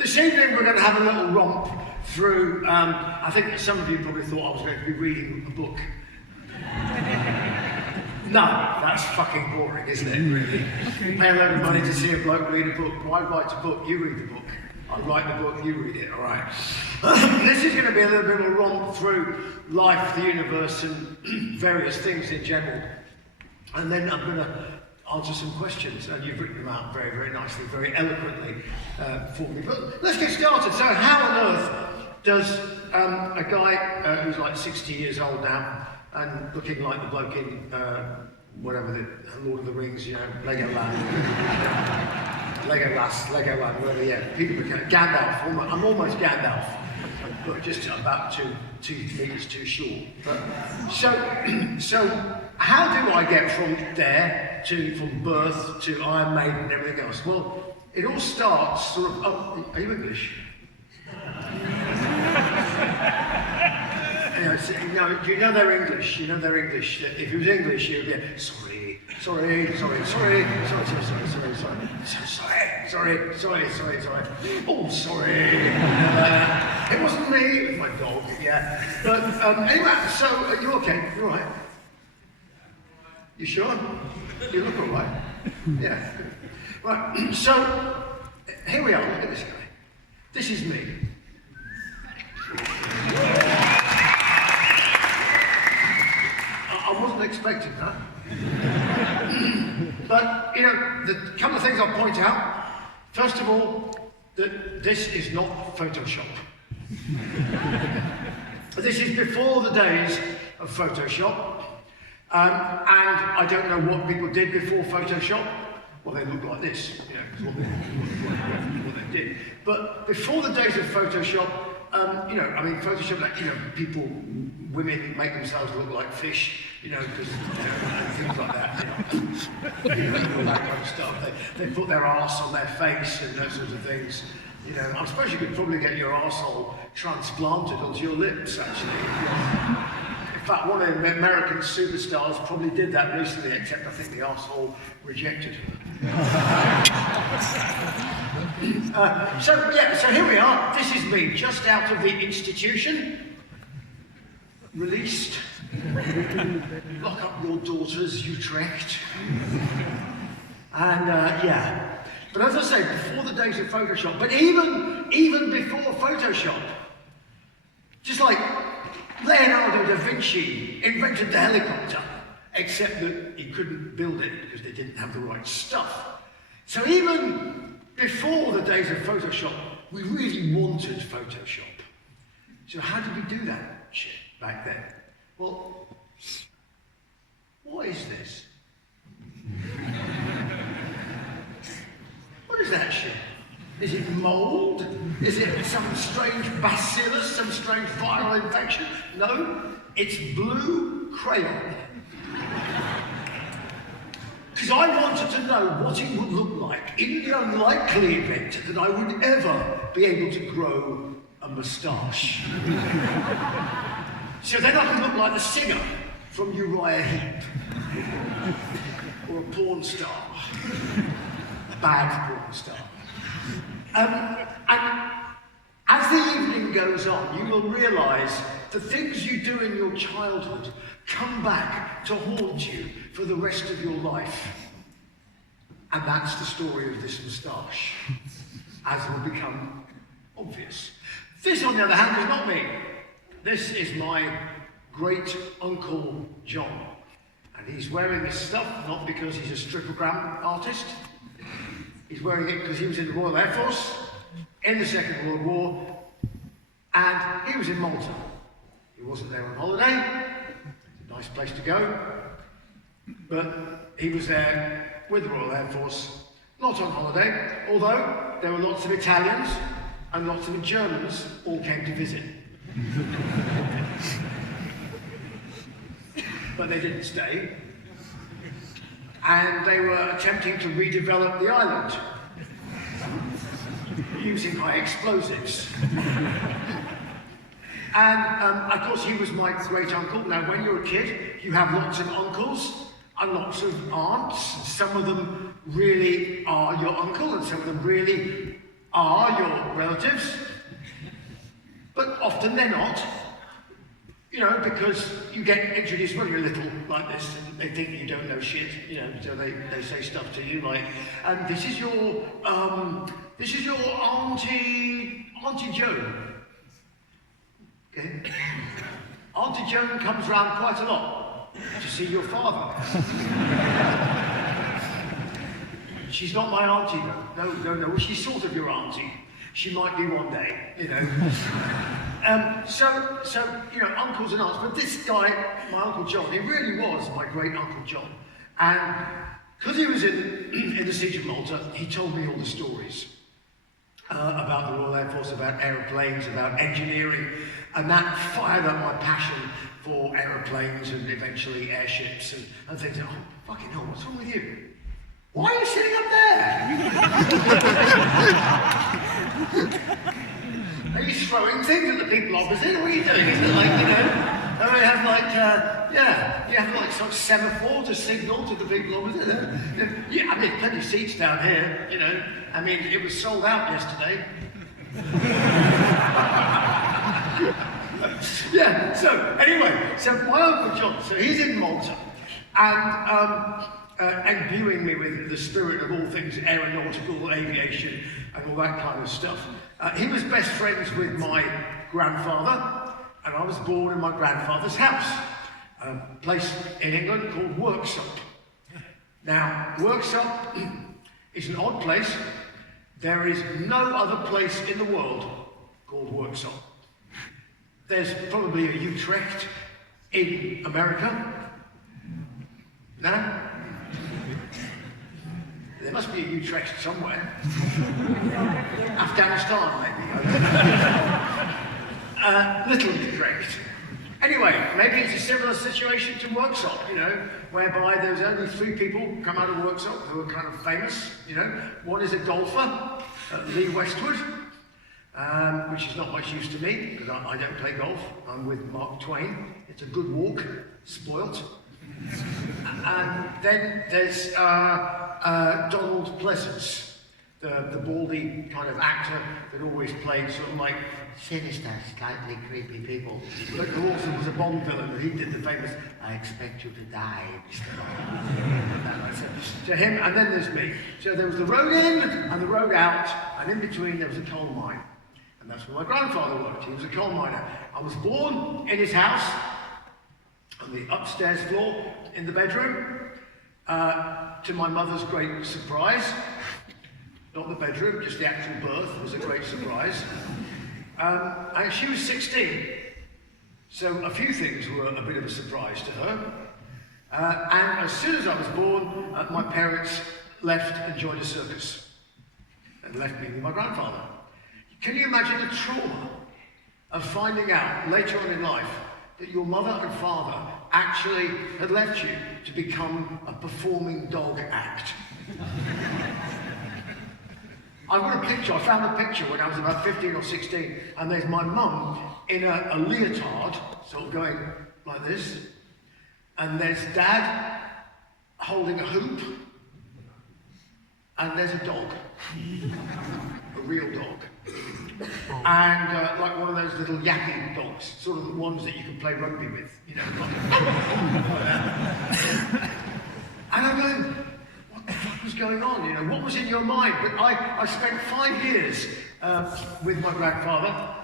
This evening we're going to have a little romp through, I think that some of you probably thought I was going to be reading a book. No, that's fucking boring, isn't it, really? You pay a load of money to see a bloke read a book. Well, I write a book, you read the book. I write the book, you read it, all right. This is going to be a little bit of a romp through life, the universe, and various things in general. And then I'm going to answer some questions, and you've written them out very, very nicely, very eloquently for me. But let's get started. So how on earth does a guy who's like 60 years old now, and looking like the bloke in, whatever, the Lord of the Rings, you know, Legoland, whatever, yeah, people become Gandalf, I'm almost Gandalf, but just about 2 meters too short. But, so how do I get from there from birth to Iron Maiden and everything else? Well, it all starts sort of, oh, are you English? You know they're English. You know they're English. If it was English, you'd be sorry. Oh, sorry. It wasn't me. It was my dog. Yeah. But anyway, so you okay? You all right? You sure? You look all right. Yeah. Right. So here we are. Look at this guy. This is me. I wasn't expecting that. But, you know, the couple of things I'll point out. First of all, that this is not Photoshop. This is before the days of Photoshop. And I don't know what people did before Photoshop. Well, they look like this, you know, what they did. But before the days of Photoshop, you know, I mean, Photoshop, like, you know, women make themselves look like fish, you know, because, and things like that, you know, all that kind of stuff. They put their arse on their face and those sorts of things, you know. I suppose you could probably get your arsehole transplanted onto your lips, actually. In fact, one of the American superstars probably did that recently, except I think the arsehole rejected her. So here we are. This is me, just out of the institution, released. Lock up your daughters, Utrecht. And yeah. But as I say, before the days of Photoshop, but even before Photoshop, just like Leonardo da Vinci invented the helicopter, except that he couldn't build it because they didn't have the right stuff. So even before the days of Photoshop, we really wanted Photoshop. So how did we do that shit back then? Well, what is this? What is that shit? Is it mold? Is it some strange bacillus, some strange viral infection? No, it's blue crayon. Because I wanted to know what it would look like in the unlikely event that I would ever be able to grow a moustache. So then I could look like the singer from Uriah Heep. Or a porn star. A bad porn star. And as the evening goes on, you will realise the things you do in your childhood come back to haunt you for the rest of your life. And that's the story of this moustache, as will become obvious. This, on the other hand, is not me. This is my great uncle John. And he's wearing this stuff, not because he's a stripogram artist. He's wearing it because he was in the Royal Air Force in the Second World War, and he was in Malta. He wasn't there on holiday. It's a nice place to go. But he was there with the Royal Air Force, not on holiday, although there were lots of Italians and lots of Germans all came to visit. But they didn't stay. And they were attempting to redevelop the island using high explosives. And of course he was my great uncle. Now when you're a kid, you have lots of uncles and lots of aunts. Some of them really are your uncle and some of them really are your relatives, but often they're not. You know, because you get introduced when you're little like this, and they think you don't know shit, you know, so they say stuff to you like, this is your Auntie Joan. Okay? Auntie Joan comes round quite a lot to see your father. She's not my auntie though. No, she's sort of your auntie. She might be one day, you know. So, you know, uncles and aunts, but this guy, my Uncle John, he really was my great Uncle John. And because he was in the Siege of Malta, he told me all the stories about the Royal Air Force, about aeroplanes, about engineering, and that fired up my passion for aeroplanes and eventually airships and things. Oh, fucking hell, what's wrong with you? Why are you sitting up there? Are you throwing things at the people opposite? What are you doing? Is it like, you know, I mean, have like, you have like sort of semaphore to signal to the people opposite. Yeah, I mean, plenty of seats down here, you know. I mean, it was sold out yesterday. Yeah, so anyway, so my Uncle John, so he's in Malta, and imbuing me with the spirit of all things aeronautical, aviation, and all that kind of stuff. He was best friends with my grandfather, and I was born in my grandfather's house, a place in England called Worksop. Now, Worksop is an odd place. There is no other place in the world called Worksop. There's probably a Utrecht in America. No? There must be a Utrecht somewhere. Afghanistan, maybe. Little Utrecht. Anyway, maybe it's a similar situation to Worksop, you know, whereby there's only 3 people come out of Worksop who are kind of famous, you know. One is a golfer, Lee Westwood, which is not much use to me, because I don't play golf. I'm with Mark Twain. It's a good walk, spoilt. And then there's Donald Pleasance, the baldy kind of actor that always played sort of like sinister, slightly creepy people. But who also was a Bond villain, and he did the famous, "I expect you to die, Mr. Bond." So him, and then there's me. So there was the road in and the road out, and in between there was a coal mine. And that's where my grandfather worked. He was a coal miner. I was born in his house, on the upstairs floor in the bedroom, to my mother's great surprise. Not the bedroom, just the actual birth was a great surprise. And she was 16, so a few things were a bit of a surprise to her. And as soon as I was born, my parents left and joined a circus and left me with my grandfather. Can you imagine the trauma of finding out later on in life that your mother and father actually had left you to become a performing dog act? I've got a picture, I found a picture when I was about 15 or 16, and there's my mum in a leotard, sort of going like this, and there's Dad holding a hoop, and there's a dog, a real dog. And like one of those little yapping dogs, sort of the ones that you can play rugby with, you know. And I'm going, what the fuck was going on, you know? What was in your mind? But I spent 5 years with my grandfather,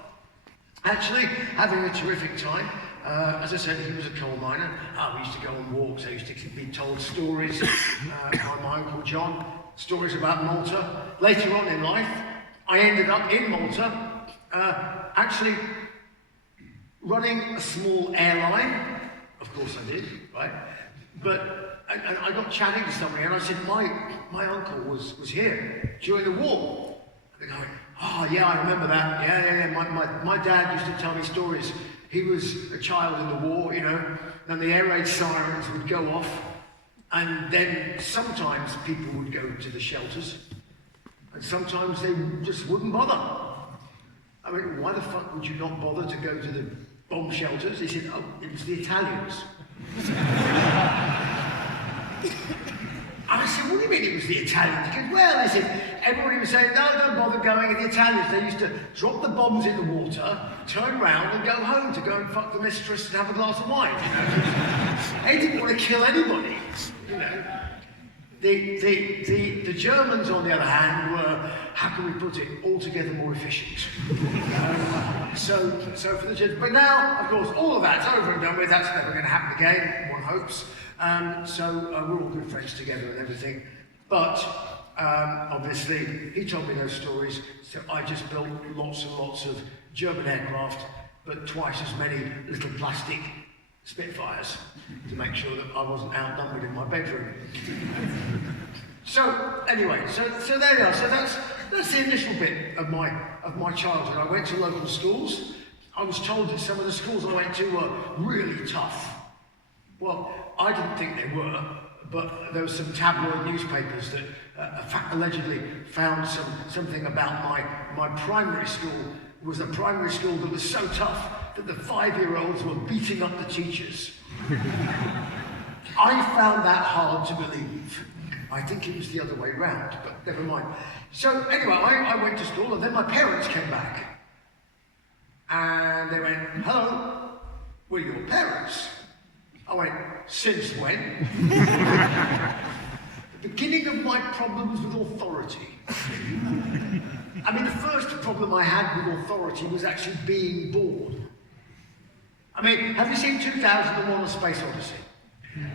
actually having a terrific time. As I said, he was a coal miner. We used to go on walks. I used to be told stories by my Uncle John, stories about Malta. Later on in life, I ended up in Malta, actually running a small airline. Of course I did, right? But I got chatting to somebody, and I said, my uncle was here during the war. And they're going, oh yeah, I remember that. Yeah. My dad used to tell me stories. He was a child in the war, you know, and the air raid sirens would go off, and then sometimes people would go to the shelters. And sometimes they just wouldn't bother. I mean, why the fuck would you not bother to go to the bomb shelters? He said, oh, it was the Italians. I I said, what do you mean it was the Italians? He goes, well, they said, everybody was saying, no, don't bother going with the Italians. They used to drop the bombs in the water, turn round and go home to go and fuck the mistress and have a glass of wine. You know? They didn't want to kill anybody, you know. The Germans, on the other hand, were, how can we put it, altogether more efficient. So for the Germans, but now, of course, all of that's over and done with. That's never going to happen again, one hopes. We're all good friends together and everything. But obviously, he told me those stories, so I just built lots and lots of German aircraft, but twice as many little plastic Spitfires to make sure that I wasn't outnumbered in my bedroom. So anyway, so there you are. So that's the initial bit of my childhood. I went to local schools. I was told that some of the schools I went to were really tough. Well, I didn't think they were, but there were some tabloid newspapers that allegedly found something about my primary school was a primary school that was so tough that the 5-year-olds were beating up the teachers. I found that hard to believe. I think it was the other way round, but never mind. So anyway, I went to school, and then my parents came back. And they went, hello, we're your parents. I went, since when? The beginning of my problems with authority. I mean, the first problem I had with authority was actually being bored. I mean, have you seen 2001: A Space Odyssey?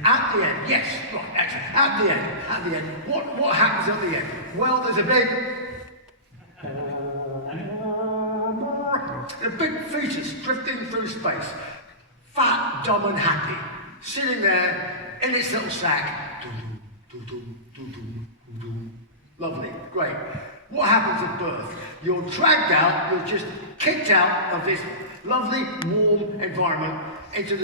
At the end, yes, right, excellent. At the end, what happens at the end? Well, there's a big fetus drifting through space, fat, dumb, and happy, sitting there in its little sack. Lovely, great. What happens at birth? You're dragged out, you're just kicked out of this lovely, warm environment into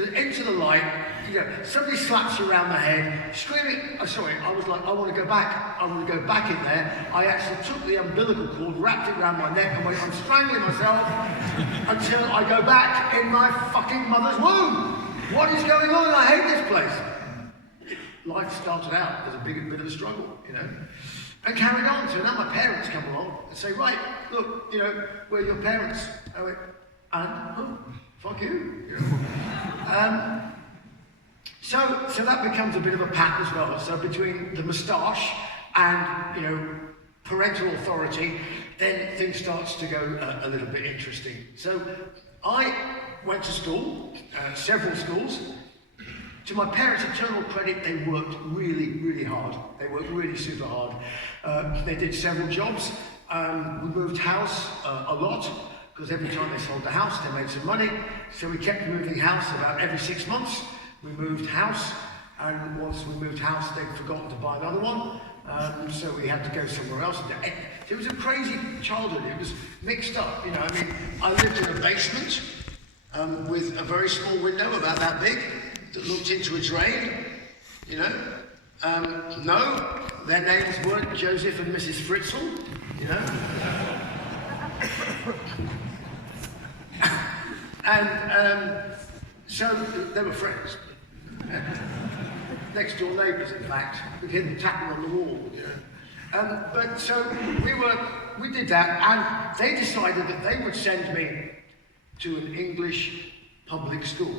the light. You know, somebody slaps you around the head, screaming. I was like, I want to go back. I want to go back in there. I actually took the umbilical cord, wrapped it around my neck, and went, I'm strangling myself until I go back in my fucking mother's womb. What is going on? I hate this place. Life started out as a bit of a struggle, you know. And carried on. So now my parents come along and say, right, look, you know, we're your parents. I went, and? Oh, fuck you. You know? So that becomes a bit of a pattern as well. So between the moustache and, you know, parental authority, then things starts to go a little bit interesting. So I went to school, several schools. To my parents' eternal credit, they worked really, really hard. They worked really super hard. They did several jobs. We moved house a lot, because every time they sold the house, they made some money. So we kept moving house about every 6 months. We moved house, and once we moved house, they'd forgotten to buy another one. So we had to go somewhere else. It was a crazy childhood. It was mixed up, you know. I mean, I lived in a basement with a very small window, about that big, that looked into a drain, you know. No, their names weren't Joseph and Mrs. Fritzl, you know. So they were friends. Next door neighbours, in fact. We'd hear them tapping on the wall, you know. But so we did that, and they decided that they would send me to an English public school.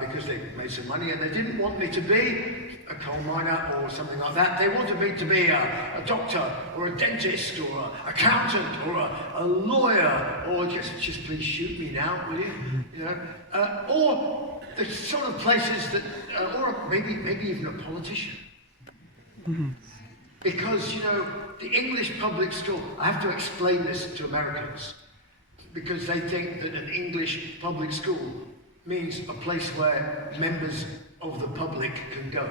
Because they made some money, and they didn't want me to be a coal miner or something like that. They wanted me to be a doctor or a dentist or an accountant or a lawyer, or just please shoot me now, will you? You know, or the sort of places that, or maybe even a politician. Mm-hmm. Because, you know, the English public school, I have to explain this to Americans, because they think that an English public school means a place where members of the public can go.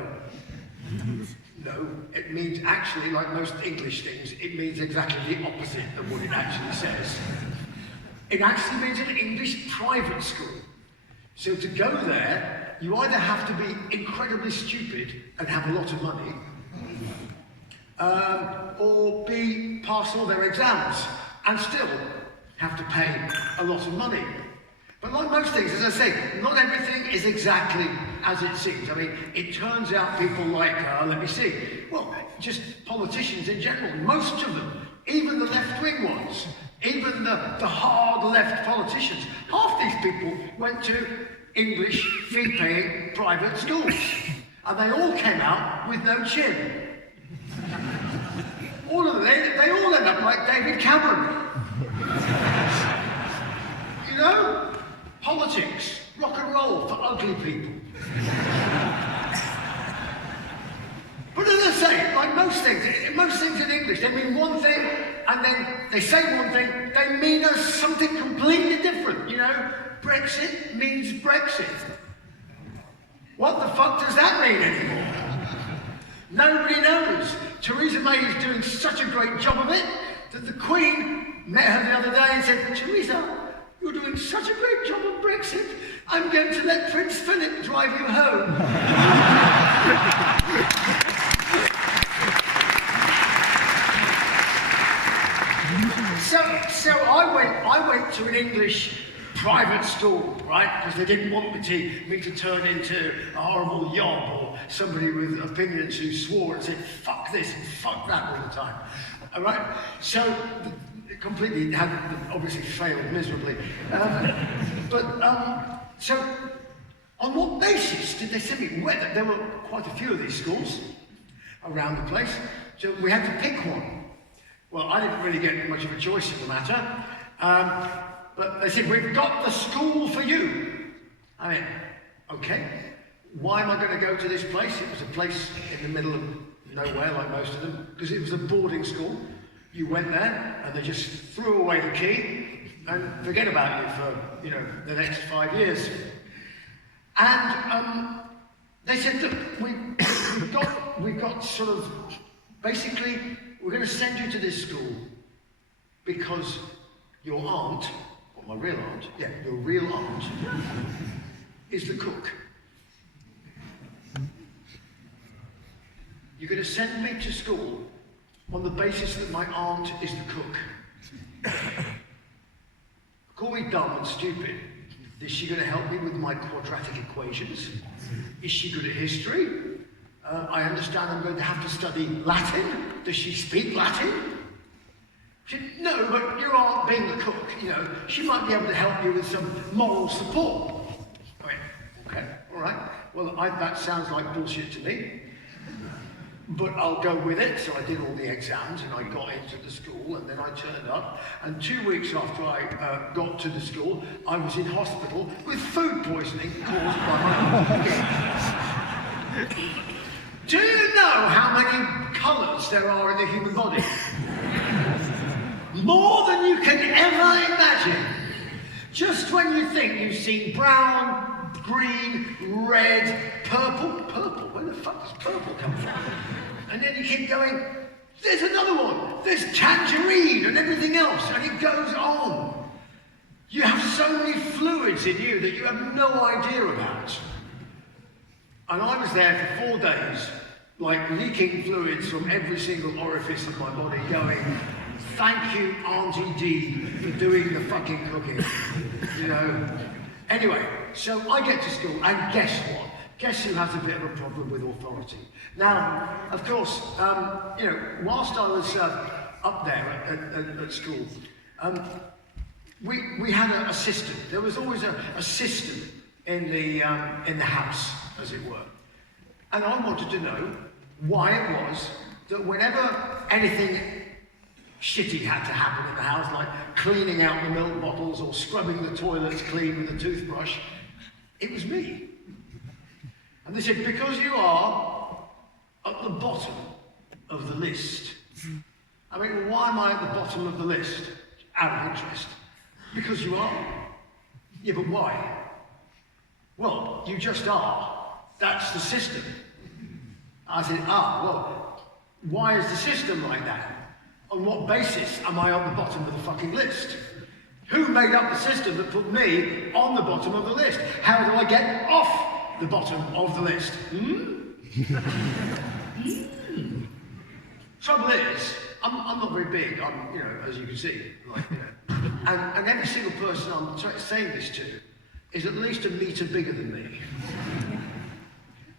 No, it means actually, like most English things, it means exactly the opposite of what it actually says. It actually means an English private school. So to go there, you either have to be incredibly stupid and have a lot of money, or pass all their exams and still have to pay a lot of money. But like most things, as I say, not everything is exactly as it seems. I mean, it turns out people like, let me see, well, just politicians in general, most of them, even the left-wing ones, even the hard left politicians, half these people went to English fee-paying private schools. And they all came out with no chin. All of them, they all end up like David Cameron. You know? Politics, rock and roll for ugly people. But as I say, like most things in English, they mean one thing, and then they say one thing, they mean something completely different, you know? Brexit means Brexit. What the fuck does that mean anymore? Nobody knows. Theresa May is doing such a great job of it that the Queen met her the other day and said, Theresa, you're doing such a great job of Brexit, I'm going to let Prince Philip drive you home. So I went to an English private school, right? Because they didn't want me to turn into a horrible yob or somebody with opinions who swore and said, fuck this and fuck that all the time. All right? So, it completely had obviously failed miserably. So, on what basis did they send me? There were quite a few of these schools around the place, so we had to pick one. Well, I didn't really get much of a choice in the matter. But they said, we've got the school for you. I mean, okay, why am I going to go to this place? It was a place in the middle of nowhere, like most of them, because it was a boarding school. You went there, and they just threw away the key, and forget about you for, you know, the next 5 years. And they said, look, we've got sort of, basically, we're going to send you to this school because your aunt, my real aunt, yeah, your real aunt, is the cook. You're going to send me to school on the basis that my aunt is the cook. Call me dumb and stupid. Is she going to help me with my quadratic equations? Is she good at history? I understand I'm going to have to study Latin. Does she speak Latin? She said, no, but your aunt being the cook, you know, she might be able to help you with some moral support. I went, okay, all right. Well, that sounds like bullshit to me, but I'll go with it. So I did all the exams and I got into the school and then I turned up. And 2 weeks after I got to the school, I was in hospital with food poisoning caused by my aunt. Do you know how many colours there are in the human body? More than you can ever imagine. Just when you think you've seen brown, green, red, purple. Purple? Where the fuck does purple come from? And then you keep going, there's another one. There's tangerine and everything else. And it goes on. You have so many fluids in you that you have no idea about. And I was there for 4 days, like leaking fluids from every single orifice of my body going, thank you, Auntie D, for doing the fucking cooking, you know. Anyway, so I get to school, and guess what? Guess who has a bit of a problem with authority? Now, of course, you know, whilst I was up there at school, we had a system. There was always a system in the house, as it were. And I wanted to know why it was that whenever anything shitty had to happen in the house, like cleaning out the milk bottles or scrubbing the toilets clean with a toothbrush, it was me. And they said, because you are at the bottom of the list. I mean, well, why am I at the bottom of the list? Out of interest. Because you are. Yeah, but why? Well, you just are. That's the system. I said, well, why is the system like that? On what basis am I on the bottom of the fucking list? Who made up the system that put me on the bottom of the list? How do I get off the bottom of the list? Trouble is, I'm not very big. I'm, you know, as you can see, like, you know, And every single person I'm saying this to is at least a metre bigger than me.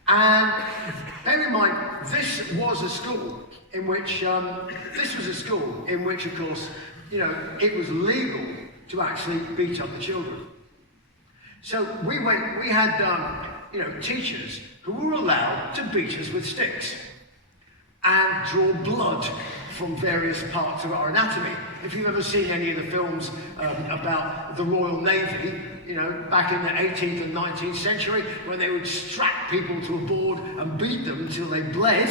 And bear in mind, this was a school in which, of course, you know, it was legal to actually beat up the children. So we had, you know, teachers who were allowed to beat us with sticks and draw blood from various parts of our anatomy. If you've ever seen any of the films about the Royal Navy, you know, back in the 18th and 19th century, when they would strap people to a board and beat them until they bled,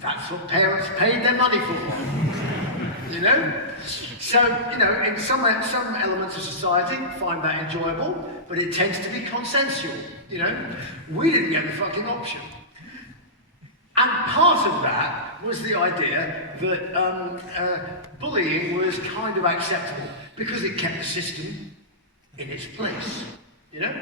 that's what parents paid their money for, you know? So, you know, in some elements of society find that enjoyable, but it tends to be consensual, you know? We didn't get the fucking option. And part of that was the idea that bullying was kind of acceptable because it kept the system in its place, you know?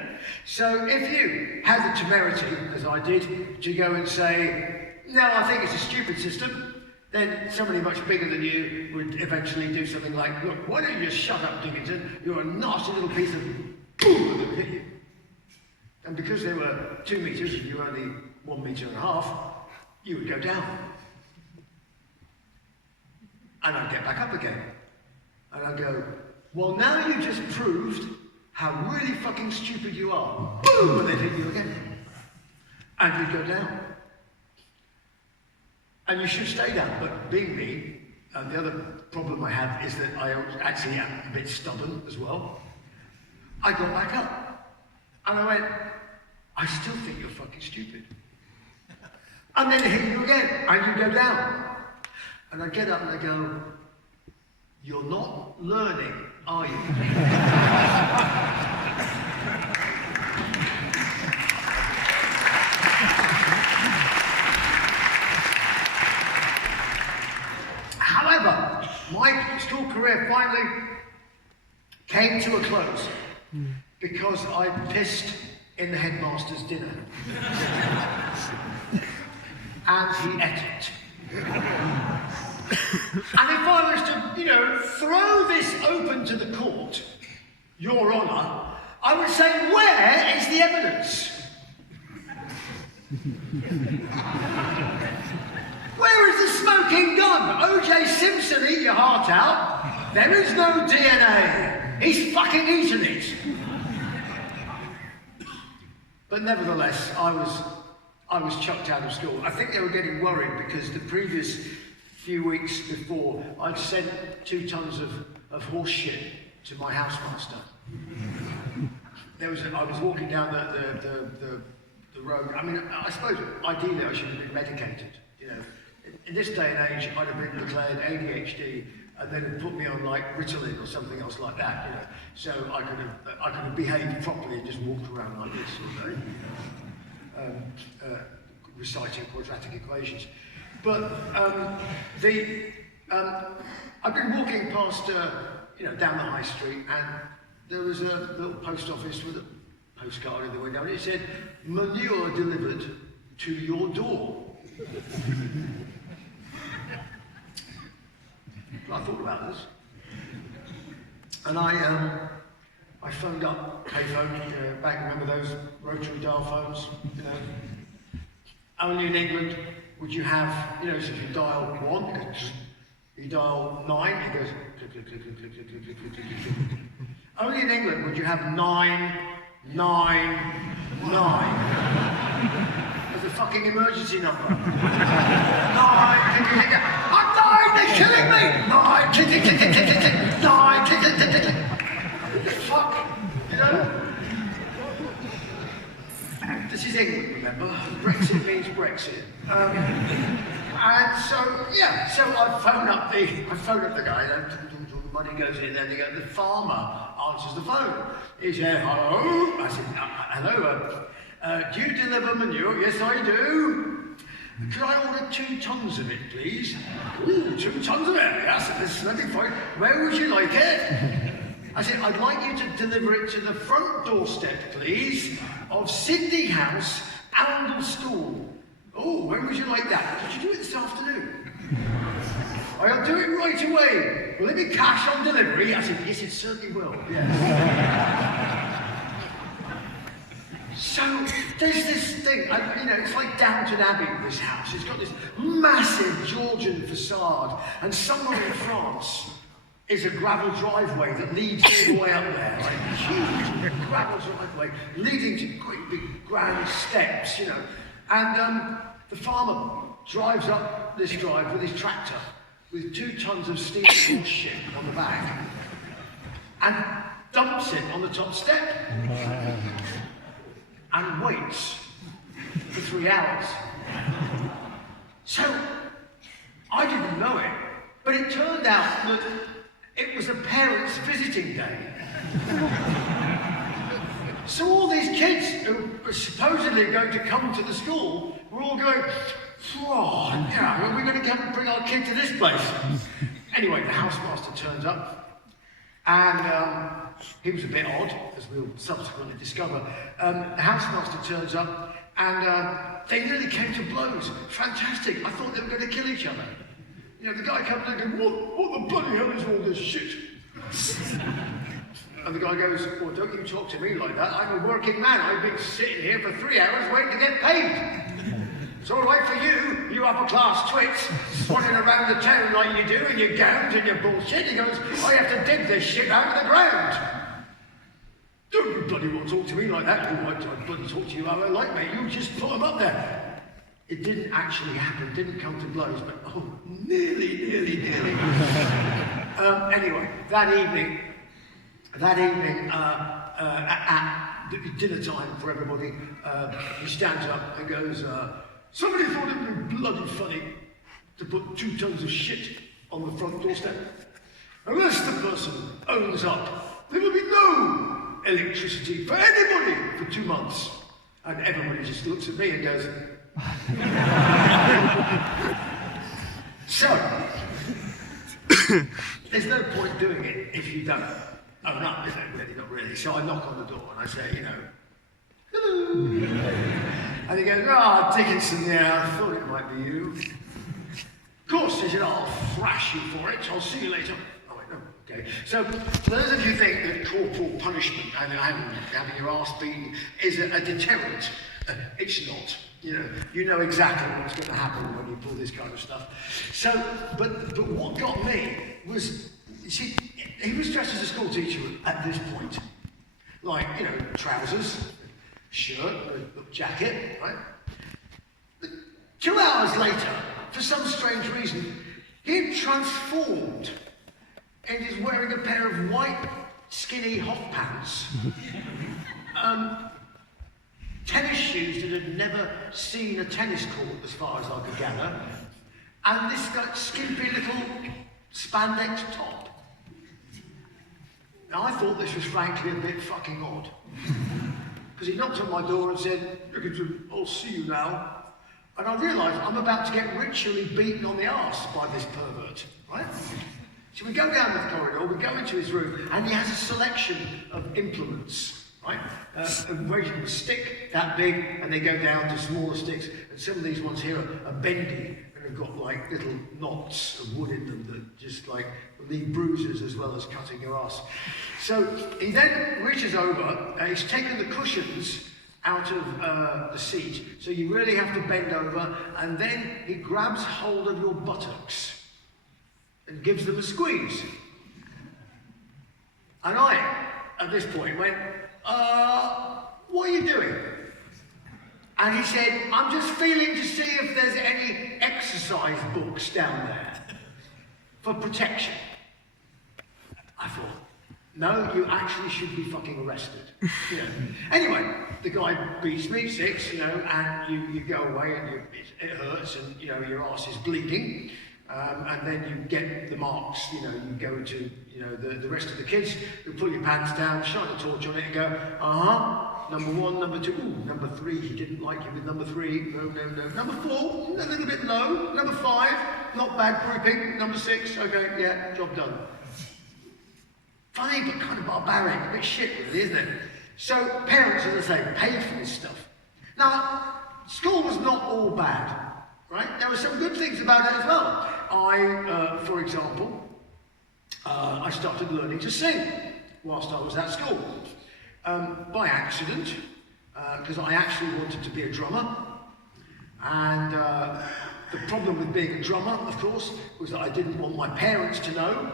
So if you had the temerity, as I did, to go and say, no, I think it's a stupid system, then somebody much bigger than you would eventually do something like, look, why don't you just shut up, Dickinson? You're a nasty little piece of boom that would hit you. And because they were 2 metres and you were only 1.5 metres, you would go down. And I'd get back up again. And I'd go, well, now you just proved how really fucking stupid you are. Boom! And they'd hit you again. And you'd go down. And you should stay down. But being me, the other problem I have is that I actually am a bit stubborn as well. I got back up. And I went, I still think you're fucking stupid. And then it hit you again, and you go down. And I get up and I go, you're not learning, are you? However, my school career finally came to a close because I pissed in the headmaster's dinner. And he ate it. And if I was to, you know, throw this open to the court, Your Honour, I would say, where is the evidence? Where is the smoking gun? O.J. Simpson, eat your heart out. There is no DNA. He's fucking eaten it. But nevertheless, I was chucked out of school. I think they were getting worried because the previous few weeks before, I'd sent 2 tons of horse shit to my housemaster. I was walking down the road. I mean, I suppose ideally I should have been medicated. You know, in this day and age, I'd have been declared ADHD and then put me on like Ritalin or something else like that. You know, so I could have behaved properly and just walked around like this all day. Reciting quadratic equations. But I've been walking past, you know, down the high street, and there was a little post office with a postcard in the window, and it said, manure delivered to your door. I thought about this. And I phoned up payphone, back, remember those rotary dial phones, you know? Only in England would you have, you know, so if you dial 1, it goes, you dial 9, it goes click, click, click, click, click, click, click, click, click, click, click. Only in England would you have 999 as a fucking emergency number. 9, click, click, click, I'm 9, they're killing me! 9, click, click, click, click, click, click, 9, click, click, click, click, click. What the fuck, you know? This is England, remember? Brexit means Brexit. And so, yeah, so I phone up the guy, and the money goes in, and the farmer answers the phone. He said, hello? I said, hello, do you deliver manure? Yes, I do. Could I order 2 tons of it, please? Ooh, 2 tons of it? Yes, this is nothing for you. Where would you like it? I said, I'd like you to deliver it to the front doorstep, please, of Sydney House, Arundel School. Oh, when would you like that? Did you do it this afternoon? I'll do it right away. Will it be cash on delivery? I said, yes, it certainly will. Yes. So there's this thing, you know, it's like Downton Abbey, this house. It's got this massive Georgian facade, and somewhere in France is a gravel driveway that leads all the way up there, like huge gravel driveway, leading to great big grand steps, you know. And the farmer drives up this drive with his tractor, with 2 tons of steam horse shit on the back, and dumps it on the top step. And waits for 3 hours. So, I didn't know it, but it turned out that it was a parents' visiting day. So all these kids who were supposedly going to come to the school were all going, oh, yeah, are we going to come and bring our kid to this place? Anyway, the housemaster turns up, and he was a bit odd, as we'll subsequently discover. The housemaster turns up, and they nearly came to blows. Fantastic. I thought they were going to kill each other. You know, the guy comes in and goes, what the bloody hell is all this shit? And the guy goes, well, don't you talk to me like that. I'm a working man. I've been sitting here for 3 hours waiting to get paid. It's all right for you, you upper-class twits, swanning around the town like you do in your gowns and your bullshit. He goes, I have to dig this shit out of the ground. Don't you bloody want to talk to me like that. You might bloody talk to you how I like, mate. You just put them up there. It didn't actually happen, didn't come to blows, but oh, nearly. Anyway, that evening, at dinner time for everybody, he stands up and goes, somebody thought it would be bloody funny to put 2 tons of shit on the front doorstep. Unless the person owns up, there will be no electricity for anybody for 2 months. And everybody just looks at me and goes, so, there's no point doing it if you don't own up, is there? Really, not really. So I knock on the door and I say, you know, hello. And he goes, ah, Dickinson, yeah, I thought it might be you. Of course, he said, I'll thrash you for it, I'll see you later. I went, oh, okay. So, for those of you who think that corporal punishment and having your arse beaten is a deterrent, it's not. You know exactly what's going to happen when you pull this kind of stuff. So, but what got me was, you see, he was dressed as a school teacher at this point. Like, you know, trousers, shirt, a jacket, right? But 2 hours later, for some strange reason, he had transformed and is wearing a pair of white, skinny hot pants. Tennis shoes that had never seen a tennis court, as far as I could gather, and this skimpy little spandex top. Now, I thought this was frankly a bit fucking odd, because he knocked on my door and said, Dickinson, I'll see you now. And I realised I'm about to get ritually beaten on the arse by this pervert, right? So we go down the corridor, we go into his room, and he has a selection of implements. Right? A stick that big, and they go down to smaller sticks, and some of these ones here are bendy, and they've got like little knots of wood in them that just like leave bruises as well as cutting your ass. So he then reaches over, he's taken the cushions out of the seat, so you really have to bend over, and then he grabs hold of your buttocks and gives them a squeeze. And I, at this point, went, what are you doing? And he said, I'm just feeling to see if there's any exercise books down there for protection. I thought, no, you actually should be fucking arrested. You know. Anyway, the guy beats me, 6, you know, and you go away and it hurts and, you know, your arse is bleeding. And then you get the marks, you know, you go into, you know, the rest of the kids who pull your pants down, shine a torch on it and go, number 1, number 2, ooh, number 3, he didn't like you with number 3, no. Number 4, a little bit low, number 5, not bad grouping, number 6, okay, yeah, job done. Funny, but kind of barbaric, a bit shit really, isn't it? So parents, as I say, paid for this stuff. Now, school was not all bad. right? There were some good things about it as well. For example, I started learning to sing whilst I was at school. By accident, because I actually wanted to be a drummer. And the problem with being a drummer, of course, was that I didn't want my parents to know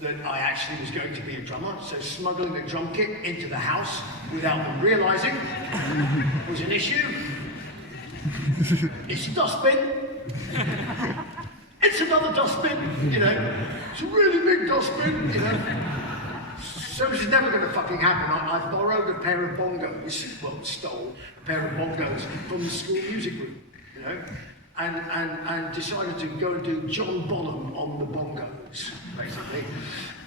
that I actually was going to be a drummer. So smuggling a drum kit into the house without them realising was an issue. It's a dustbin. It's another dustbin, you know. It's a really big dustbin, you know. So this is never going to fucking happen. I borrowed a pair of bongos, well, stole a pair of bongos from the school music group, you know, and decided to go and do John Bonham on the bongos, basically.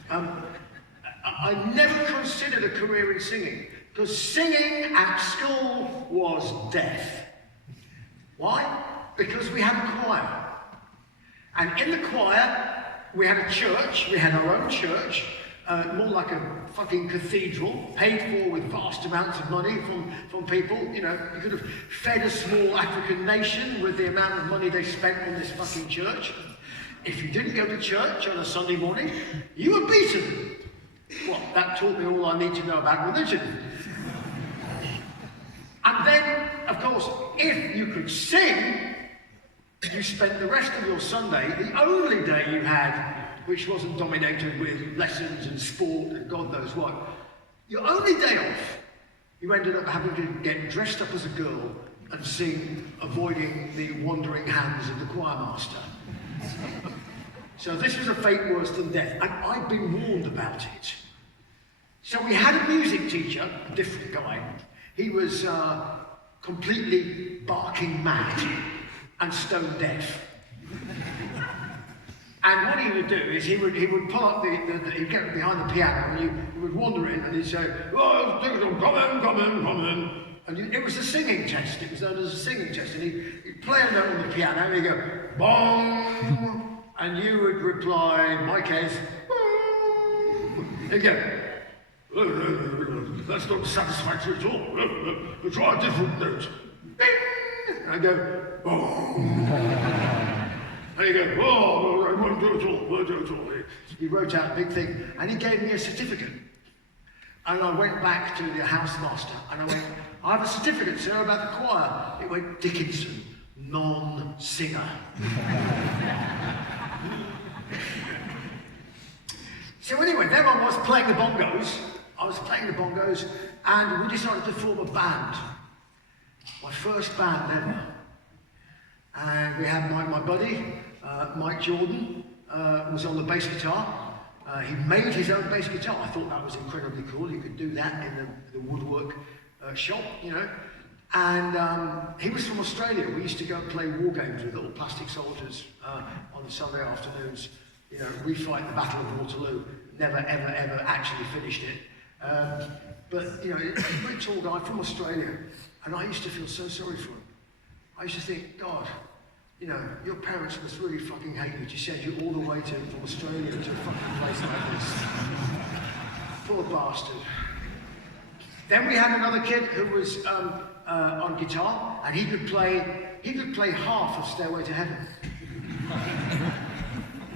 I never considered a career in singing, because singing at school was death. Why? Because we had a choir. And in the choir, we had a church, we had our own church, more like a fucking cathedral, paid for with vast amounts of money from people. You know, you could have fed a small African nation with the amount of money they spent on this fucking church. If you didn't go to church on a Sunday morning, you were beaten. What? That taught me all I need to know about religion. And then, of course, if you could sing, you spent the rest of your Sunday, the only day you had, which wasn't dominated with lessons and sport and God knows what, your only day off, you ended up having to get dressed up as a girl and sing, avoiding the wandering hands of the choir master. So this was a fate worse than death, and I'd been warned about it. So we had a music teacher, a different guy. He was completely barking mad and stone deaf. And what he would do is he would pull up he'd get behind the piano and you would wander in and he'd say, "Oh, Dickinson, come in. And it was a singing test. It was known as a singing test. And he'd play a note on the piano and he'd go, bong, and you would reply, in my case, bong. He'd go, that's not satisfactory at all. Try a different note. Bing. And I'd go, bong. And he goes, oh, I won't do it all. He wrote out a big thing, and he gave me a certificate. And I went back to the housemaster, and I went, I have a certificate, sir, about the choir. It went, Dickinson, non-singer. So anyway, then I was playing the bongos. And we decided to form a band. My first band ever. And we had my buddy, Mike Jordan, was on the bass guitar. He made his own bass guitar. I thought that was incredibly cool. You could do that in the woodwork shop, you know. And he was from Australia. We used to go and play war games with little plastic soldiers on Sunday afternoons. You know, refight the Battle of Waterloo. Never, ever actually finished it. But, you know, he's a very tall guy from Australia. And I used to feel so sorry for him. I used to think, God, you know, your parents must really fucking hate you to send you all the way from Australia to a fucking place like this. Poor bastard. Then we had another kid who was on guitar, and he could play half of Stairway to Heaven.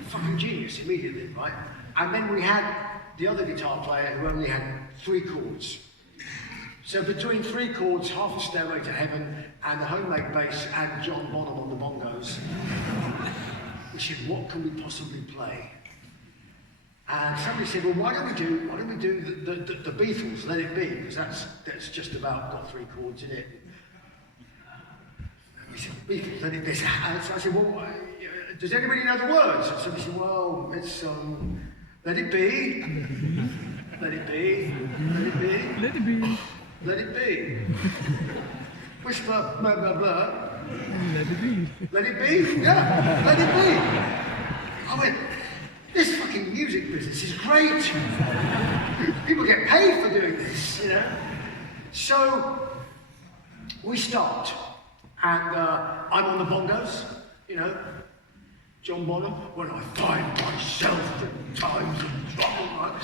Fucking genius immediately, right? And then we had the other guitar player who only had 3 chords. So between 3 chords, half of Stairway to Heaven, and the homemade bass, and John Bonham on the bongos, we said, what can we possibly play? And somebody said, well, why don't we do the Beatles, Let It Be, because that's just about got 3 chords in it. And we said, Beatles, Let It Be. And so I said, well, does anybody know the words? And somebody said, well, it's Let It Be, Let It Be, Let It Be, Let it be. Let it be. Whisper, blah, blah, blah. Let it be. Let it be? Yeah, let it be. I went, this fucking music business is great. People get paid for doing this, you know. So, we start. And I'm on the bongos, you know. John Bonham, when I find myself in times of trouble, right?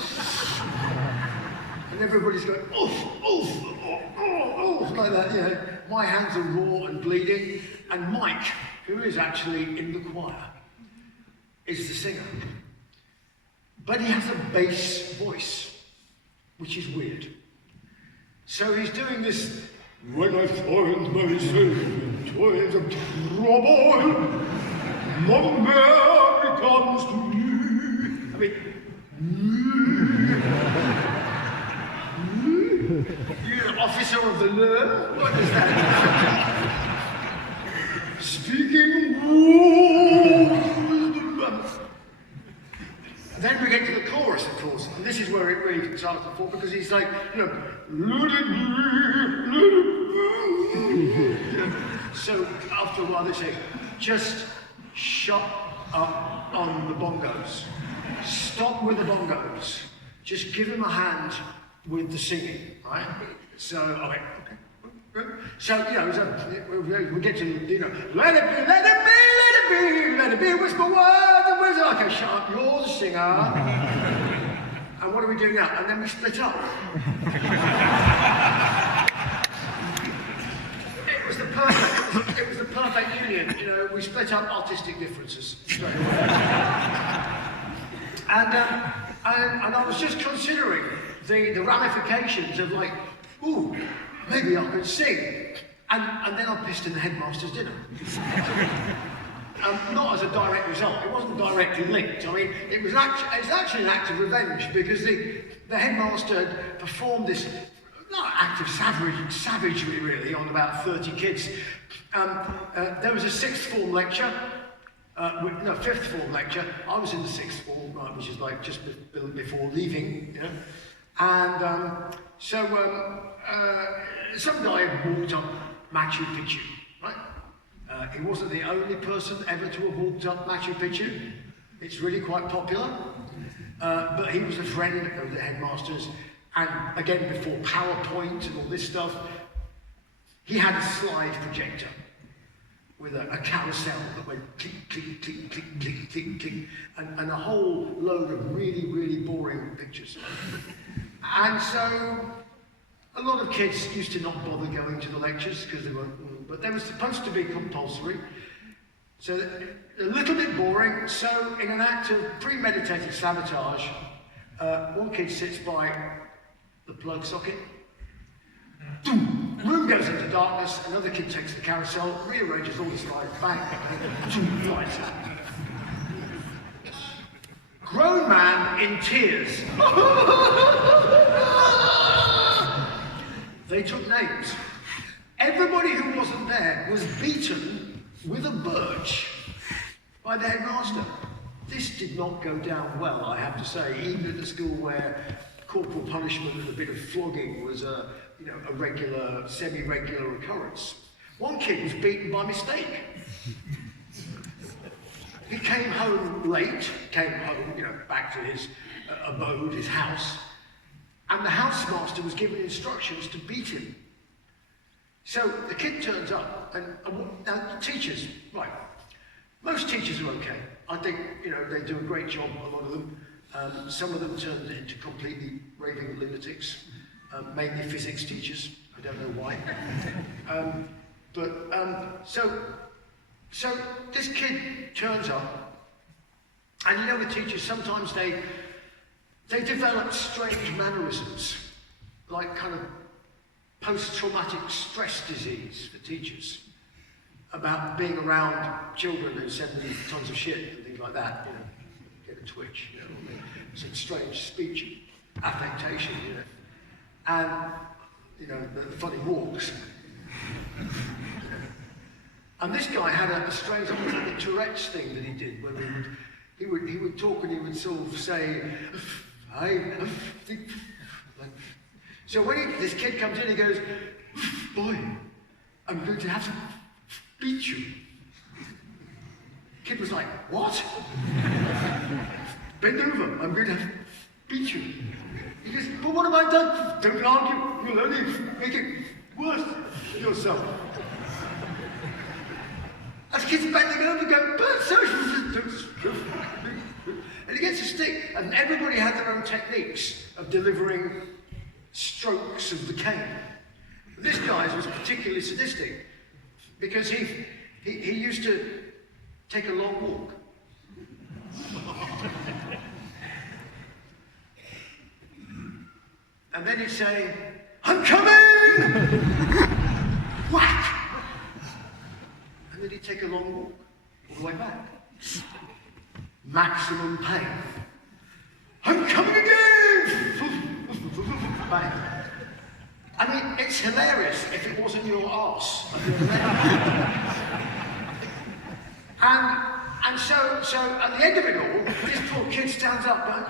And everybody's going, oof, oof, oof, oof, like that, you know. My hands are raw and bleeding. And Mike, who is actually in the choir, is the singer. But he has a bass voice, which is weird. So he's doing this, when I find myself in times of trouble, Mother Mary comes to me. I mean, you're an officer of the law? What is that? Speaking rules. Then we get to the chorus, of course, and this is where it really starts to fall, because he's like, you know, let it be, let it be. So after a while they say, just shut up on the bongos. Stop with the bongos. Just give him a hand with the singing, right? So, okay. So, you know, we get to, you know, let it be, let it be, let it be, let it be, whisper words and words. Okay, shut up, you're the singer. And what do we do now? And then we split up. It was the perfect union, you know, we split up artistic differences straight away. And I was just considering the ramifications of like, ooh, maybe I could sing. And then I pissed in the headmaster's dinner. Not as a direct result, it wasn't directly linked. I mean, it was actually an act of revenge, because the headmaster had performed this act of savagery really on about 30 kids. There was a sixth form lecture, fifth form lecture. I was in the sixth form, which is like just before leaving, you know. And some guy walked up Machu Picchu, right? He wasn't the only person ever to have walked up Machu Picchu. It's really quite popular. But he was a friend of the headmaster's, and again, before PowerPoint and all this stuff, he had a slide projector with a carousel that went click, click, click, click, click, click, click, and a whole load of really, really boring pictures. And so a lot of kids used to not bother going to the lectures because they weren't, but they were supposed to be compulsory. So a little bit boring. So in an act of premeditated sabotage, one kid sits by the plug socket. Boom! Room goes into darkness. Another kid takes the carousel, rearranges all the slides, bang, bang, lights. Grown man in tears. They took names. Everybody who wasn't there was beaten with a birch by the headmaster. This did not go down well, I have to say, even at a school where corporal punishment and a bit of flogging was a regular, semi-regular occurrence. One kid was beaten by mistake. He came home late, back to his abode, his house, and the housemaster was given instructions to beat him. So the kid turns up, and now teachers, right, most teachers are okay. I think, they do a great job, a lot of them. Some of them turned into completely raving lunatics, mainly physics teachers. I don't know why. So this kid turns up, and with teachers, sometimes they develop strange mannerisms, like kind of post-traumatic stress disease for teachers, about being around children who send them tons of shit and things like that, get a twitch, some strange speech affectation, and the funny walks. And this guy had a strange, almost like a Tourette's thing that he did, where he would talk and he would sort of say, I think. So when this kid comes in, he goes, boy, I'm going to have to beat you. Kid was like, what? Bend over, I'm going to have to beat you. He goes, but what have I done? Don't argue, you'll only make it worse for yourself. And the kid's bending over going, but so... And he gets a stick, and everybody had their own techniques of delivering strokes of the cane. This guy's was particularly sadistic, because he He used to take a long walk. And then he'd say, "I'm coming!" Whack! And then he'd take a long walk all the way back. Maximum pain. "I'm coming again!" Bang. I mean, it's hilarious if it wasn't your arse. And so at the end of it all, this poor kid stands up going,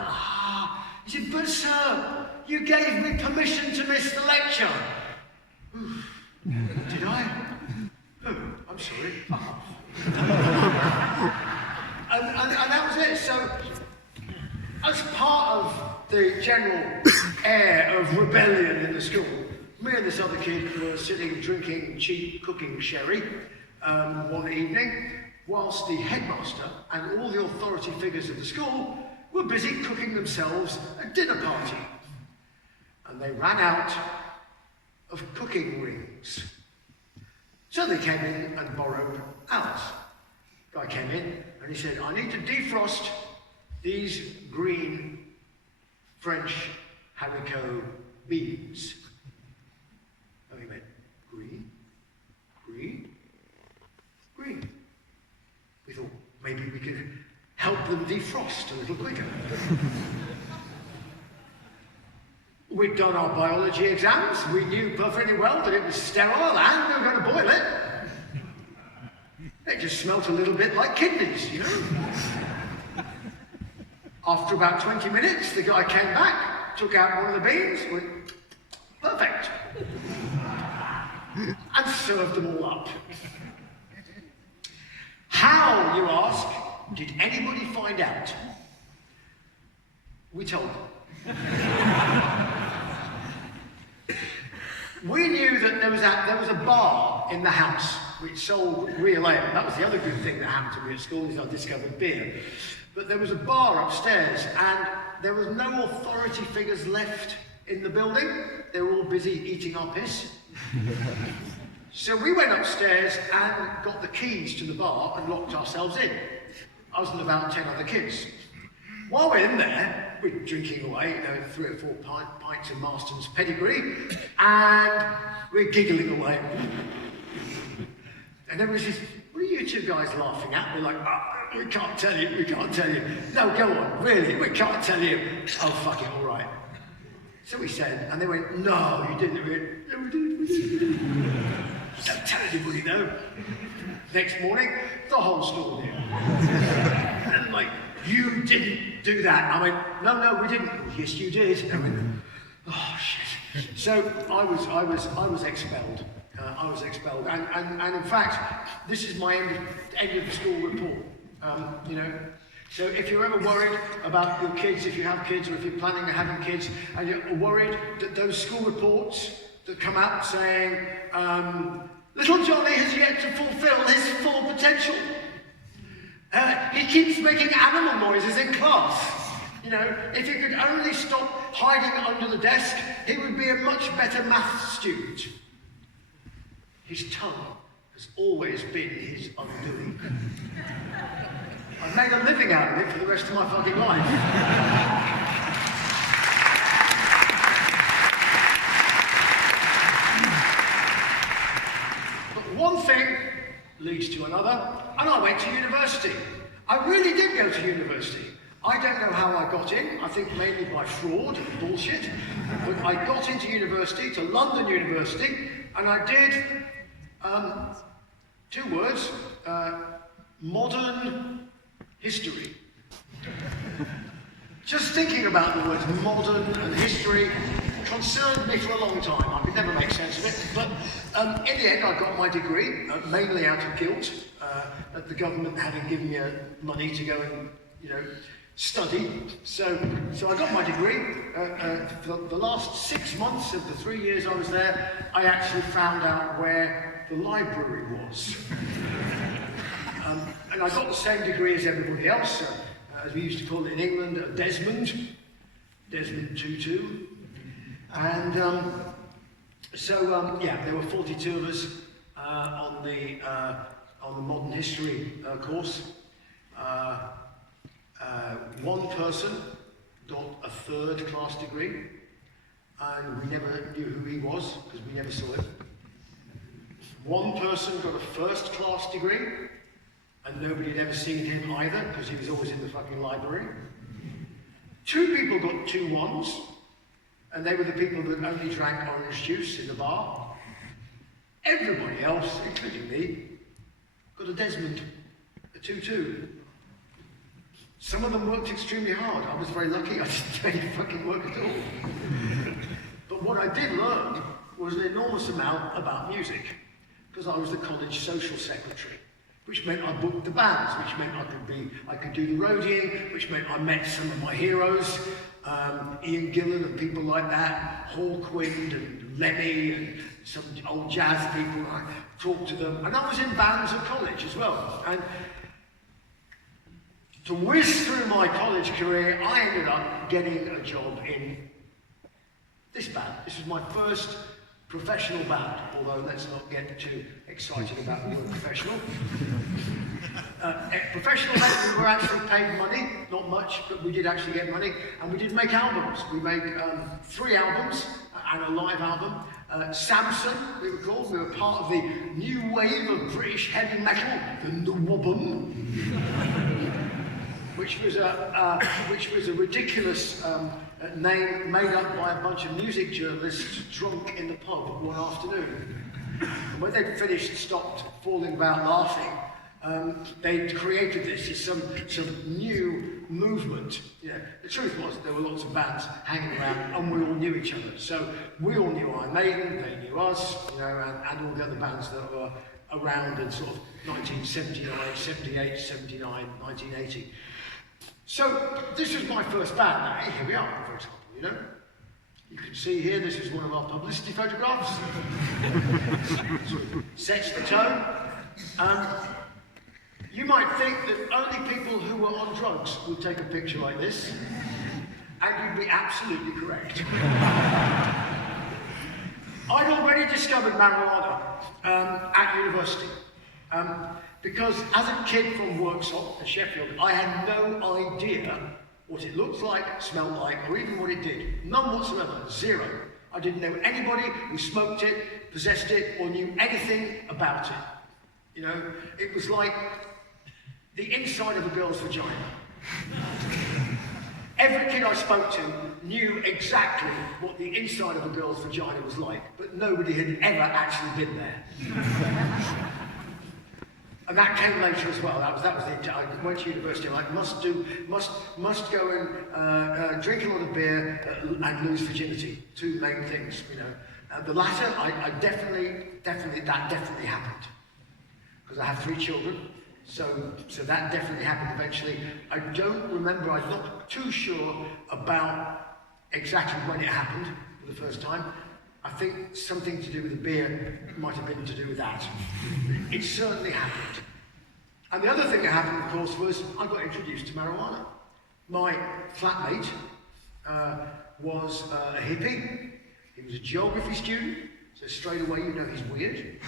he said, "But sir, you gave me permission to miss the lecture." Did I? Oh, I'm sorry. And that was it. So, as part of the general air of rebellion in the school, me and this other kid were sitting drinking cheap cooking sherry one evening, whilst the headmaster and all the authority figures of the school were busy cooking themselves a dinner party. And they ran out of cooking rings. So they came in and borrowed ours. Guy came in and he said, "I need to defrost these green French haricot beans." And we went, "Green? Green? Green?" We thought maybe we could help them defrost a little quicker. We'd done our biology exams. We knew perfectly well that it was sterile and we were going to boil it. It just smelt a little bit like kidneys, you know. After about 20 minutes, the guy came back, took out one of the beans, went, "Perfect," and served them all up. How, you ask, did anybody find out? We told them. We knew that there was a bar in the house which sold real ale. That was the other good thing that happened to me at school, is I discovered beer. But there was a bar upstairs, and there was no authority figures left in the building. They were all busy eating our piss. So we went upstairs and got the keys to the bar and locked ourselves in. Us and about 10 other kids. While we're in there, we're drinking away, 3 or 4 pints of Marston's pedigree, and we're giggling away. And everybody says, "What are you two guys laughing at?" We're like, "Oh, we can't tell you, we can't tell you." "No, go on, really, we can't tell you." "Oh, fuck it, all right." So we said, and they went, "No, you didn't." We went, "No, we didn't. Don't tell anybody, though." Next morning, the whole school knew. And like, "You didn't do that." I went, No, we didn't." "Oh, yes, you did." And I went, "Oh, shit." So I was expelled. I was expelled. And in fact, this is my end of school report. You know, so if you're ever worried about your kids, if you have kids, or if you're planning on having kids, and you're worried that those school reports that come out saying, "Little Johnny has yet to fulfill his full potential. He keeps making animal noises in class. You know, if he could only stop hiding under the desk, he would be a much better maths student. His tongue has always been his undoing." I've made a living out of it for the rest of my fucking life. But one thing leads to another, and I went to university. I really did go to university. I don't know how I got in. I think mainly by fraud and bullshit. But I got into university, to London University, and I did 2 words, modern history. Just thinking about the words modern and history concerned me for a long time. I could never make sense of it. But in the end, I got my degree, mainly out of guilt, at the government having given me money to go and, you know, study. So I got my degree. For the last 6 months of the 3 years I was there, I actually found out where the library was. And I got the same degree as everybody else, as we used to call it in England, Desmond Tutu. And yeah, there were 42 of us on the modern history course. One person got a third-class degree, and we never knew who he was, because we never saw him. One person got a first-class degree, and nobody had ever seen him either, because he was always in the fucking library. 2 people got 2 1s, and they were the people that only drank orange juice in the bar. Everybody else, including me, got a Desmond, a 2-2. Some of them worked extremely hard. I was very lucky, I didn't do any fucking work at all. But what I did learn was an enormous amount about music, because I was the college social secretary, which meant I booked the bands, which meant I could do the roadieing, which meant I met some of my heroes, Ian Gillan and people like that, Hawkwind and Lemmy and some old jazz people. I talked to them, and I was in bands at college as well. And to whiz through my college career, I ended up getting a job in this band. This was my first professional band, although let's not get too excited about the word professional. Professional meant we were actually paid money, not much, but we did actually get money, and we did make albums. We made 3 albums and a live album. Samson, we were called. We were part of the new wave of British heavy metal, the Nwabum, which was a ridiculous name made up by a bunch of music journalists drunk in the pub one afternoon. And when they'd finished and stopped falling about laughing, they'd created this as some new movement. Yeah, the truth was there were lots of bands hanging around, and we all knew each other. So we all knew Iron Maiden, they knew us, you know, and all the other bands that were around in sort of 1979, 78, 79, 1980. So this was my first band. Now, here we are, for example, you know. You can see here, this is one of our publicity photographs. Sets the tone. You might think that only people who were on drugs would take a picture like this, and you'd be absolutely correct. I'd already discovered marijuana at university. Because as a kid from Worksop in Sheffield, I had no idea what it looked like, smelled like, or even what it did. None whatsoever, 0. I didn't know anybody who smoked it, possessed it, or knew anything about it. You know, it was like the inside of a girl's vagina. Every kid I spoke to knew exactly what the inside of a girl's vagina was like, but nobody had ever actually been there. And that came later as well. That was the. I went to university. I must go and drink a lot of beer and lose virginity. 2 main things, you know. The latter, that definitely happened, because I have 3 children. So that definitely happened eventually. I don't remember. I'm not too sure about exactly when it happened for the first time. I think something to do with the beer might have been to do with that. It certainly happened. And the other thing that happened, of course, was I got introduced to marijuana. My flatmate was a hippie. He was a geography student, so straight away you know he's weird.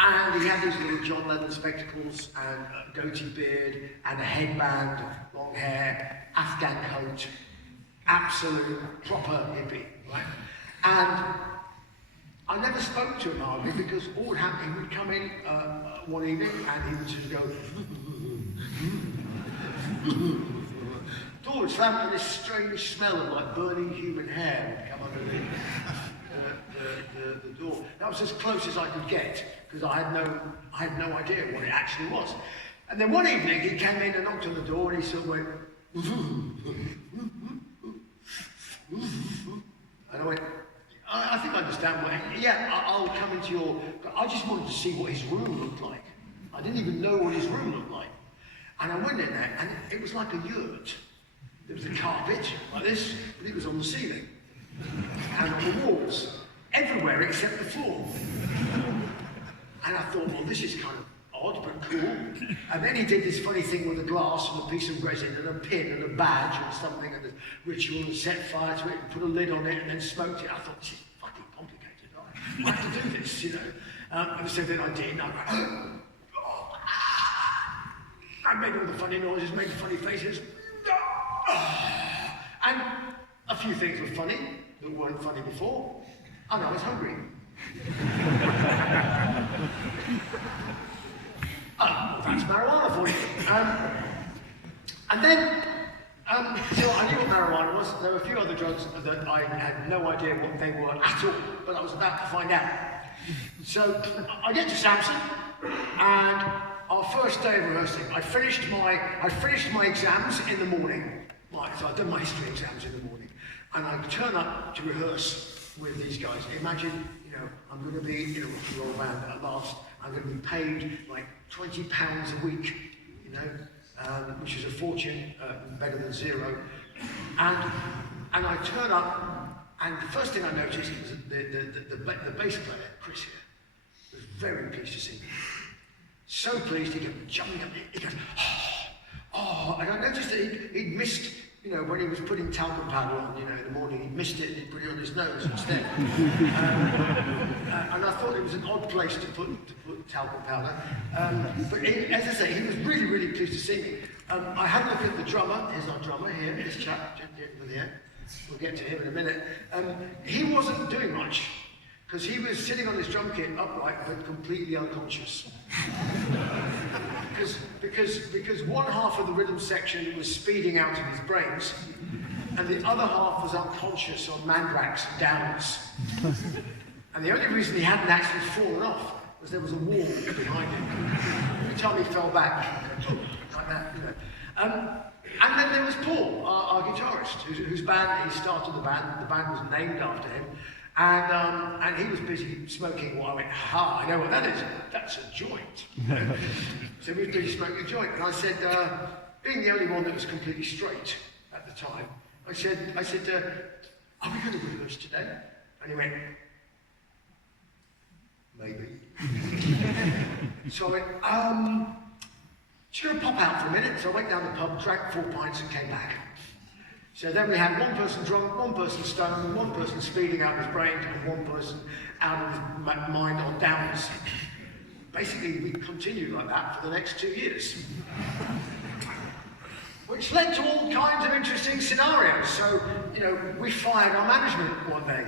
And he had these little John Lennon spectacles and a goatee beard and a headband, long hair, Afghan coat, absolute proper hippie, right? And I never spoke to him hardly, because all would happen, he would come in one evening and he would just go, door would slam, and this strange smell of like burning human hair would come under the door. That was as close as I could get, because I had no idea what it actually was. And then one evening he came in and knocked on the door, and he sort of went, and I went, I think I understand what, yeah, I'll come into your, I just wanted to see what his room looked like. I didn't even know what his room looked like. And I went in there, and it was like a yurt. There was a carpet, like this, but it was on the ceiling. And on the walls, everywhere except the floor. And I thought, well, this is kind of odd, but cool. And then he did this funny thing with a glass and a piece of resin and a pin and a badge or something, and the ritual, and set fire to it and put a lid on it and then smoked it. I thought, this is fucking complicated. I have to do this, you know. And so then I did, and I made all the funny noises, made funny faces. And a few things were funny that weren't funny before, and I was hungry. Well, that's marijuana for you. And then, so I knew what marijuana was. There were a few other drugs that I had no idea what they were at all, but I was about to find out. So I get to Samson, and our first day of rehearsing, I finished my exams in the morning. Right, so I'd done my history exams in the morning, and I turn up to rehearse with these guys. Imagine, I'm going to be in a rock and roll band at last. I'm going to be paid like £20 a week, which is a fortune, better than zero. And I turn up, and the first thing I noticed was the bass player, Chris here, was very pleased to see me. So pleased, he kept jumping up, he goes, oh, and I noticed that he'd missed, when he was putting talcum powder on, in the morning, he missed it and he put it on his nose instead. And I thought it was an odd place to put talcum powder. But as I say, he was really, really pleased to see me. I had a look at the drummer. Here's our drummer here, this chap, here. We'll get to him in a minute. He wasn't doing much, because he was sitting on his drum kit upright, but completely unconscious. Because one half of the rhythm section was speeding out of his brains, and the other half was unconscious on mandrax and downs. And the only reason he hadn't actually fallen off was there was a wall behind him. Every time he fell back, like that, And then there was Paul, our guitarist, whose band, he started the band. The band was named after him. And he was busy smoking while I went, I know what that is. That's a joint. So he was busy smoking a joint. And I said, being the only one that was completely straight at the time, I said, are we going to rehearse today? And he went, maybe. So I went, just going to pop out for a minute. So I went down the pub, drank 4 pints and came back. So then we had one person drunk, one person stoned, one person speeding out of his brain, and one person out of his mind on downs. Basically, we continued like that for the next 2 years. Which led to all kinds of interesting scenarios. So, we fired our management one day.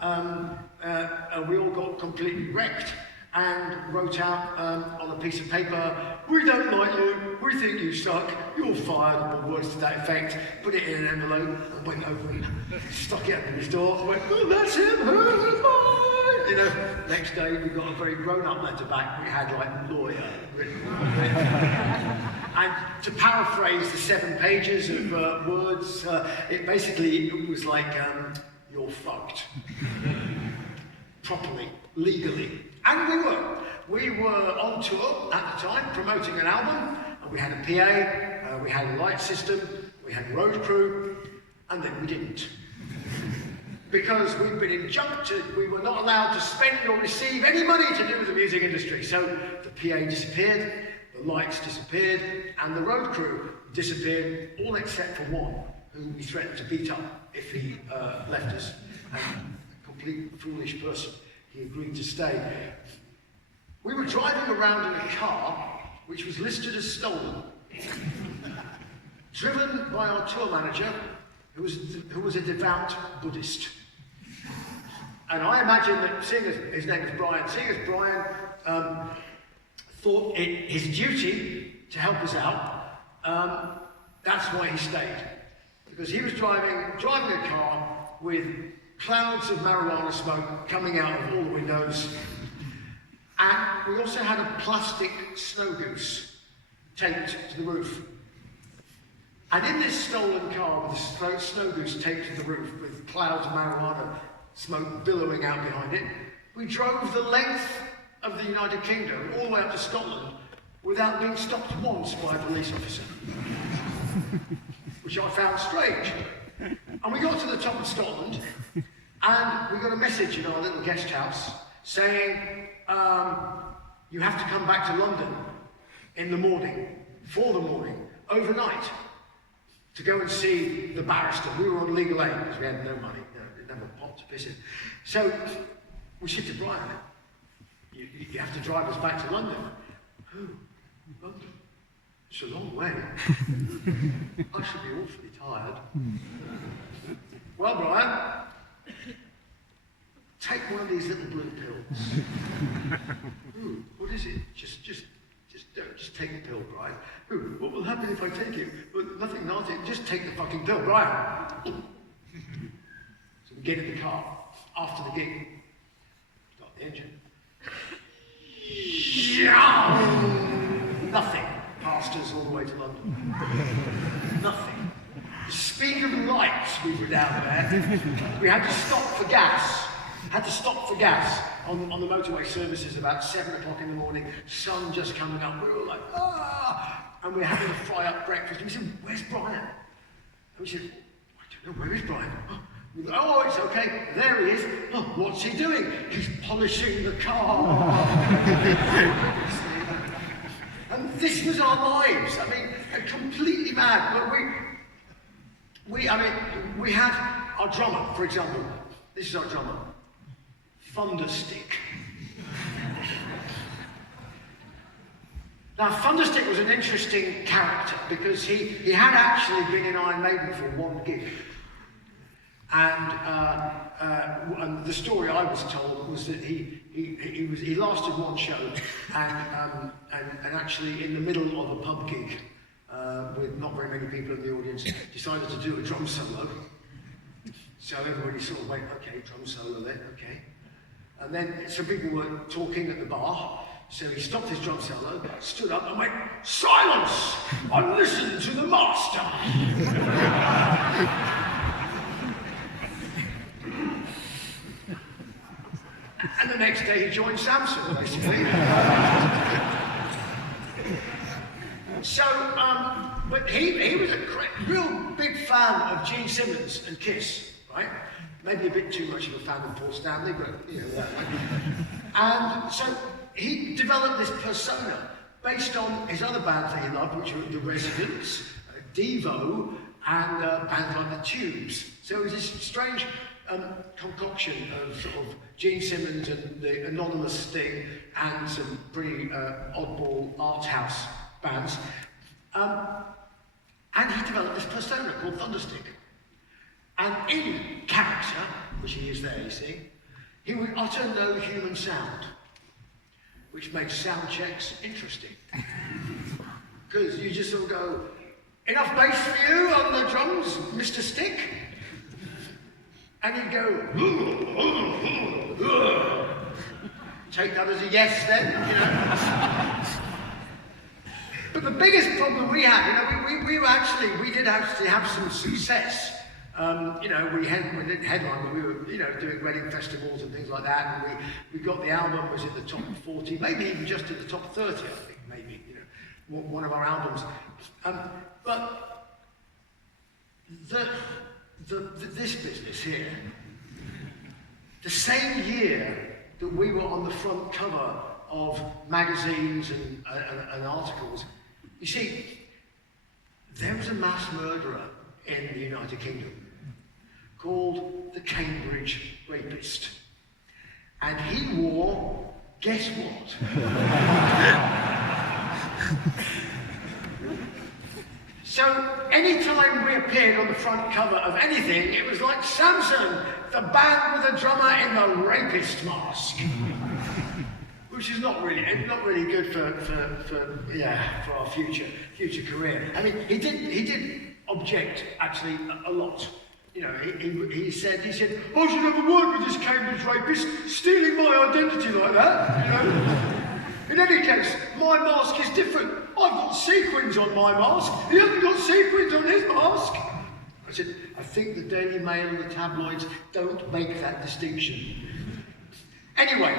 And we all got completely wrecked and wrote out on a piece of paper, we don't like you, we think you suck, you're fired, or words to that effect, put it in an envelope, and went over and stuck it under his door, and went, oh, that's him, who's mine? Next day we got a very grown-up letter back, we had like lawyer written. And to paraphrase the 7 pages of words, it was like, you're fucked. Properly, legally. And we were on tour at the time, promoting an album, and we had a PA, we had a light system, we had a road crew, and then we didn't. Because we'd been injuncted, we were not allowed to spend or receive any money to do with the music industry. So the PA disappeared, the lights disappeared, and the road crew disappeared, all except for one, who we threatened to beat up if he left us. A complete foolish person. He agreed to stay. We were driving around in a car which was listed as stolen, driven by our tour manager, who was a devout Buddhist. And I imagine that, seeing as his name is Brian, thought it his duty to help us out, that's why he stayed. Because he was driving a car with clouds of marijuana smoke coming out of all the windows. And we also had a plastic snow goose taped to the roof. And in this stolen car with a snow goose taped to the roof with clouds of marijuana smoke billowing out behind it, we drove the length of the United Kingdom all the way up to Scotland without being stopped once by a police officer. Which I found strange. And we got to the top of Scotland, and we got a message in our little guest house saying, you have to come back to London in the morning, for the morning, overnight, to go and see the barrister. We were on legal aid because we had no money, didn't have a pot to piss in. So we said to Brian, you have to drive us back to London. Oh, London? It's a long way. I should be awfully tired. Well, Brian, take one of these little blue pills. What is it? Just take the pill, Brian. What will happen if I take it? Well, nothing nasty. Just take the fucking pill, Brian. So we get in the car after the gig. Start the engine. Nothing past us all the way to London. Nothing. The speed of light we were down there. We had to stop for gas. On the motorway services about 7 o'clock in the morning. Sun just coming up. We were like, ah! And we were having to fry up breakfast. And we said, where's Brian? And we said, I don't know, where is Brian? Oh, it's okay. There he is. Oh, what's he doing? He's polishing the car. And this was our lives. I mean, completely mad. But we had our drummer, for example. This is our drummer. Thunderstick. Now, Thunderstick was an interesting character because he had actually been in Iron Maiden for one gig. And the story I was told was that he lasted one show and actually in the middle of a pub gig with not very many people in the audience decided to do a drum solo. So everybody sort of went, okay, drum solo then, okay. And then some people were talking at the bar, so he stopped his drum solo, stood up and went, silence! And listen to the master! And the next day he joined Samson, basically. But he was a real big fan of Gene Simmons and Kiss, right? Maybe a bit too much of a fan of Paul Stanley, but you know. And so he developed this persona based on his other bands that he loved, which were The Residents, Devo, and bands like The Tubes. So it was this strange concoction of sort of Gene Simmons and the Anonymous Sting and some pretty oddball art house bands. And he developed this persona called Thunderstick. And in character, which he is there, you see, he would utter no human sound, which makes sound checks interesting. Because you just sort of go, enough bass for you on the drums, Mr. Stick? And he'd go, take that as a yes then, you know. But the biggest problem we had, you know, we did actually have some success. You know, we didn't headline, but we were, you know, doing wedding festivals and things like that, and we got the album was in the top 40, maybe even just in the top 30, I think, maybe, you know, one of our albums. But this business here, the same year that we were on the front cover of magazines and articles, you see, there was a mass murderer in the United Kingdom called the Cambridge Rapist. And he wore, guess what? So anytime we appeared on the front cover of anything, it was like Samson, the band with a drummer in the rapist mask. Which is not really good for our future career. I mean, he did object actually a lot. You know, he said, I should never work with this Cambridge rapist stealing my identity like that. You know. In any case, my mask is different. I've got sequins on my mask. He hasn't got sequins on his mask. I said, I think the Daily Mail and the tabloids don't make that distinction. Anyway.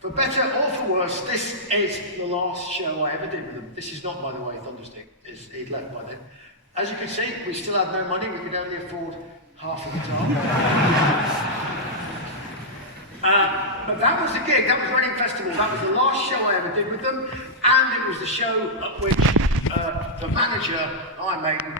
For better or for worse, this is the last show I ever did with them. This is not, by the way, Thunderstick. He'd left by then. As you can see, we still had no money. We could only afford half of the time. But that was the gig. That was Reading Festival. That was the last show I ever did with them. And it was the show at which the manager, Iron Maiden,